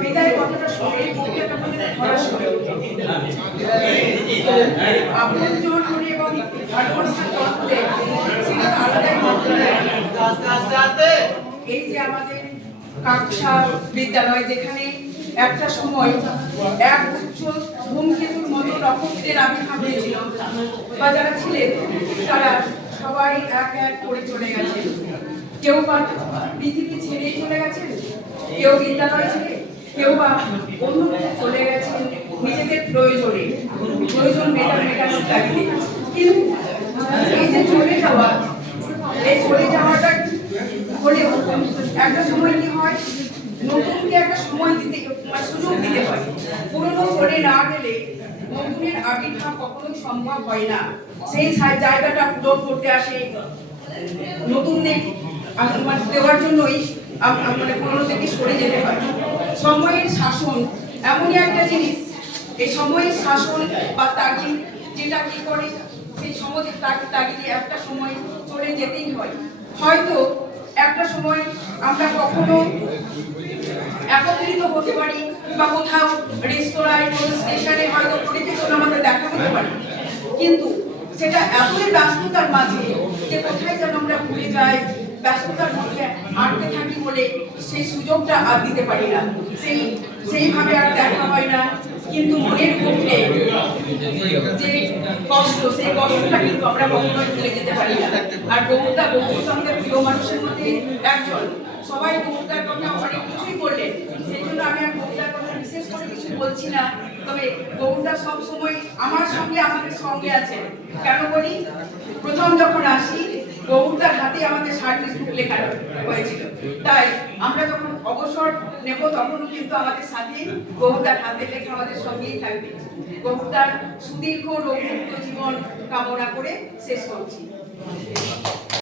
বিদায় কথাটা শুনে আপনজন করে এবং ভালোবাসার করতে সেটা আলাদাই এই যে আমাদের কাকসা বিদ্যালয়, যেখানে একটা সময় এক উচ্চ ধূমকেতুর মতো নক্ষত্রের আবির্ভাব হয়েছিল, বা যারা ছিলেন তারা সবাই এক এক করে চলে গেছেন। কেউ বা পৃথিবী ছেড়েই চলে গেছেন, কেউ বিদ্যালয় ছেড়ে, কেউ বা অন্য চলে গেছেন নিজেদের প্রয়োজন মেটানোর তাগিদে। কিন্তু এই যে চলে যাওয়াটা হলেও একটা সময় কি হয়, নতুনকে একটা সময় দিতে সুযোগ দিতে হয়। পুরনো চলে না গেলে নতুনের আবির্ভাব কখনোই সম্ভব হয় না। সেই জায়গাটা পূরণ করতে আসে নতুনদের দেওয়ার জন্যই মানে পুরনো থেকে সরে যেতে হয়। সময়ের শাসন এমনই একটা জিনিস, এই সময়ের শাসন বা তাগিদ যেটা কি করে সেই সমাজের তাগিদে একটা সময় চলে যেতেই হয়। হয়তো একটা সময় আমরা কখনো একত্রিত হতে পারি, বা কোথাও রেস্তোরাঁয় কোনো স্টেশনে হয়তো পরিবেশন আমাদের দেখা হতে পারে, কিন্তু সেটা এতই ব্যস্ততার মাঝে যে কোথায় যেন আমরা ভুলে যাই, ব্যস্ততার মধ্যে আটকে থাকি বলে সেই সুযোগটা আর দিতে পারি না, সেইভাবে আর দেখা হয় না। কিন্তু মনের গভীরে যে কষ্ট, সেই কষ্টটা কিন্তু আমরা কখনোই ভুলে যেতে পারি না। আর গৌরদা আমাদের প্রিয় মানুষের মধ্যে একজন। সবাই গৌরদার কথা অনেক কিছুই বললেন, সেই জন্য আমি আর গৌরদার কথা বিশেষ করে কিছু বলছি না। তবে গৌরদা সবসময় আমার সঙ্গে আমাদের সঙ্গে আছেন। কেন বলি, প্রথম যখন আসি গৌরদার হাতে আমাদের সার্ভিস বুক লেখা হয়েছিল, তাই আমরা যখন অবসর নেব তখনও কিন্তু আমাদের সাথে গৌরদার হাতে লেখা আমাদের সঙ্গেই থাকবে। গৌরদার সুদীর্ঘ রোগমুক্ত জীবন কামনা করে শেষ করছি।